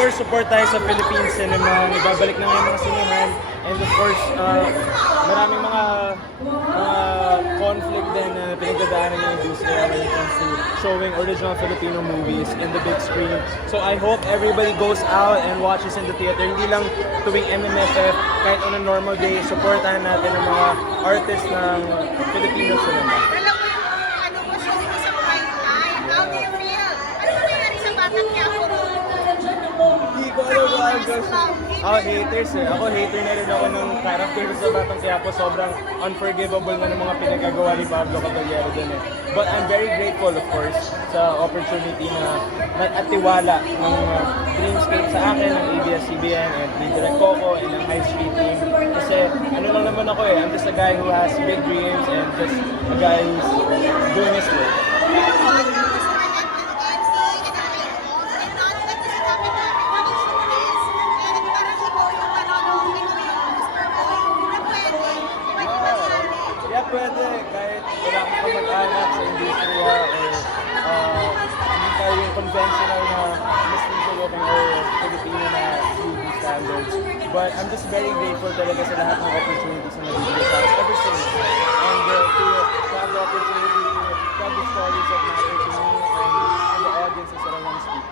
course, support tayo sa Philippine cinema. Nagbabalik na ngayon mga sinihan. And of course, maraming mga conflict din na pinagdadaanan ng industriya when it comes to showing original Filipino movies in the big screen. So I hope everybody goes out and watches in the theater. Hindi lang tuwing MMFF, kahit on a normal day, supportahan natin ang mga artists ng Filipino cinema. Alam mo yung ano mo show mo sa prime time. How do you feel? Ano ba nangyari sa Batang Quiapo? Hindi ko alam ba ang gusto. Ako haters eh. Ako hater na rin ako ng character sa Batang Quiapo. Sobrang unforgivable na ng mga pinagagawa ni Pablo Caballero din eh. But I'm very grateful of course sa opportunity na at tiwala ng Dreamscape sa akin, ng ABS-CBN and ni Direk Coco and ng High Street team. Kasi ano lang naman ako eh. I'm just a guy who has big dreams and just a guy who's doing his work. Yeah, pwede. Kahit wala akong kamag-anak sa industriya or hindi tayo yung conventional na Muslim Philippine or Filipino na movie standards. But I'm just very grateful talaga sa lahat ng opportunities na nabibigay sa akin ever since. And to have the opportunity to tell the stories that matter to me and the audiences that I want to speak.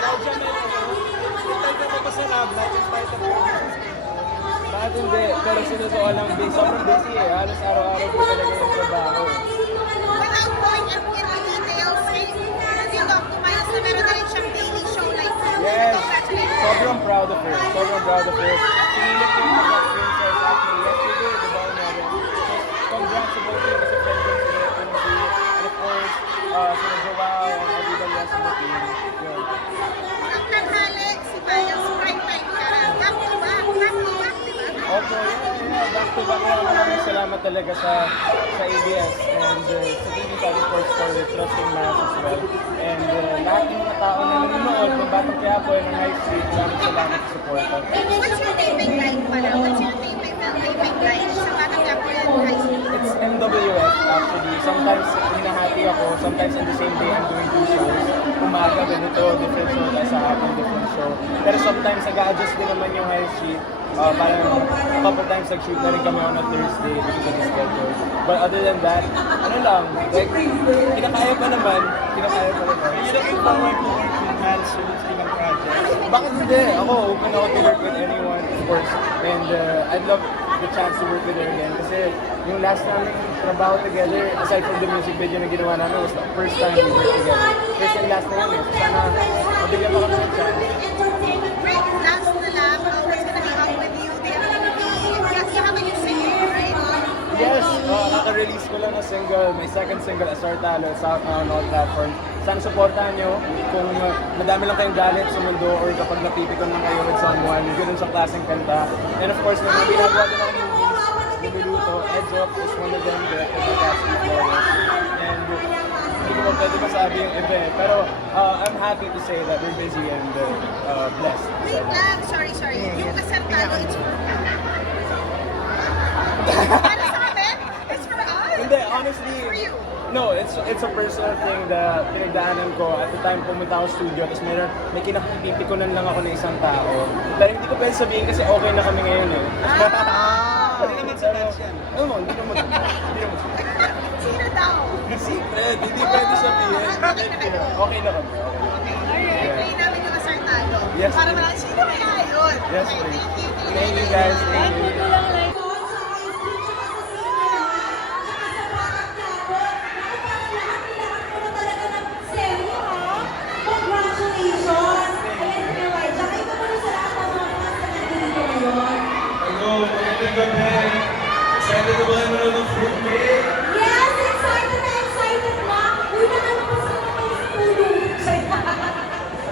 Now, Jamel, tayo ka pa sa lab, in spite of bakit hindi? Pero sinusuo lang din. Sobrang busy eh. Halos araw-araw po talaga yung trabaho. Without going into details, kasi yung Dr. Miles na meron na rin siyang daily show like that. Yes! Congratulations. Sobrang proud of her. Sobrang proud of her. Sinilip ko yung mga princess actually yesterday, di ba meron? So, congrats sa both of you sa friends sa Energy. And of course, sila Joao and everybody else in the team. Yun. Ang tanghali, si Miles, prime time ka. Back to back, di ba? Okay, yeah. Back to back na maraming salamat talaga sa ABS and sa TV5 of course for trusting Miles as well. And lahat ng mga tao na nanonood ng Batang Quiapo and ng High Street, maraming salamat sa support. What's your taping line pala? What's your taping line sa Batang Quiapo and High School? It's MWF actually. Sometimes hinahati ako, sometimes in the same day I'm doing two shows. Umaga, ganito, different show, sa hapon, different show. Pero sometimes nag-a-adjust din naman yung High Street. Parang a couple times nag-shoot na rin kami on a Thursday because of the schedule. But other than that, ano lang, like, kinakaya pa naman. Are you looking forward to work with Miles Suits ilang projects? Bakit hindi? Ako, open ako to work with anyone, of course. And I'd love the chance to work with her again. Kasi yung last namin trabaho together, aside from the music video na ginawa namin, was the first time we worked together. First and last na yun eh. So sana, mabigyan pa kami ng chance. Right, last na lang, what's gonna be up with you? Yes, you have a new single, right? Yes, kaka-release ko lang ng single, may second single, Asar Talo, sa on all platforms. Sana supportahan nyo kung madami lang kayong galit sa mundo or kapag napipikon lang kayo with someone, ganun sa klaseng kanta. And of course, may mga ginagawa din ako movies, niluluto, Edge Up is one of them, directed by Cassie Flores. And hindi ko pa pwede masabi yung iba eh. Pero I'm happy to say that we're busy and blessed. Wait lang, sorry. Yung Asar Talo, it's for para sa amin? It's for us? Hindi, honestly, For you? no, it's a personal thing na pinagdaanan ko. At the time pumunta ako sa studio, tapos may kinapipikunan lang ako ng isang tao. Pero hindi ko pwede sabihin kasi okay na kami ngayon eh. Hindi naman sa dance yan. No, hindi naman. Sino daw? Secret, hindi pwede sabihin. Okay na kayo? Okay na kami. Alright, play namin yung Asar Talo. Yes, Para please. malaman sino kaya yun. Yes, Okay, please. thank you. Thank you guys. Thank you. Hello, magandang gabi. Excited na ba kayo manood ng Fruit Day? Yes, excited na. Uy, nakapos na naman sa tulong.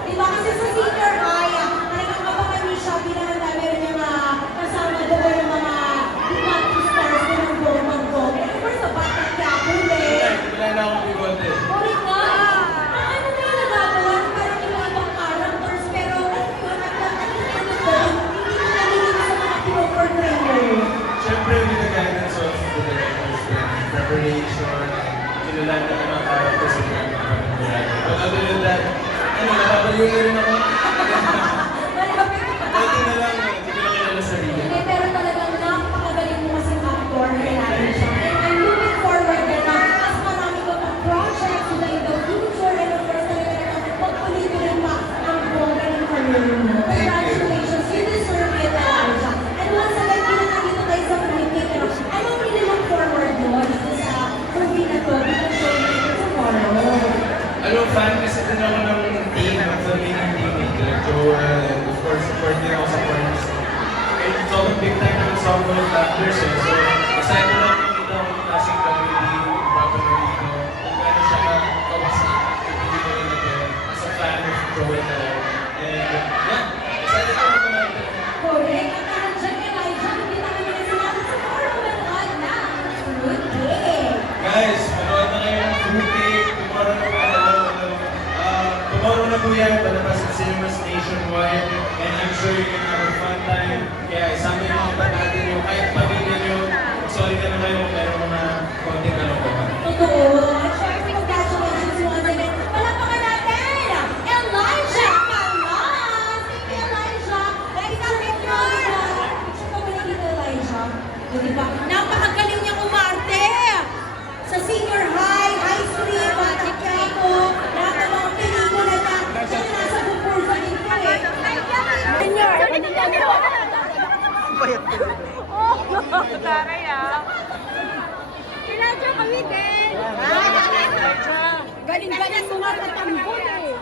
Diba kasi sa senior high, talagang kapag siya, pinakanta meron yung kasama doon yung mga Ducati stars na ng go. Of course, sa Batang Quiapo din. Wala na akong ibote. Ulit nga. Ano na yung nagagawa? Parang ibang characters, pero yun, at the end of the day, hindi na nalilig sa mga pinoportray mo. Siyempre, with the guidance of the directors and preparation, kilala na ng mga characters and But other than that, nakapaliw na rin ako. both actors eh. So, excited ako makita ko yung klaseng comedy, Papa Nolito, kung gano'n siya kawasak, hindi ko rin again, as a fan of Joey Talau. And yeah, excited ako makita. Correct. At dahil dyan, Elijah, hindi namin nila sinabi sa tomorrow manood na. Good day. Guys, manood na kayo ng Fruitcake. Tomorrow na tomorrow na po yan, palabas sa cinemas nationwide. And I'm sure you can have a fun time. Kaya isama yung mga pag-atin nyo, kahit pamilya nyo. Sorry ka na kayo, pero mga konting kalokohan. Totoo. At syempre, congratulations once again. Palakpakan natin, Elijah Calas! Thank you, Elijah. Ready ka, picture! Picture ka ba na dito, Elijah? O, diba? Napakagaling niyang umarte! Sa senior high, high school, Bata Quiapo, lahat ng mga pelikula na siya na nasa bukor sa dito eh. Senior! Taray ah. Sinadya kami din. Galing-galing mo nga sa tambol eh.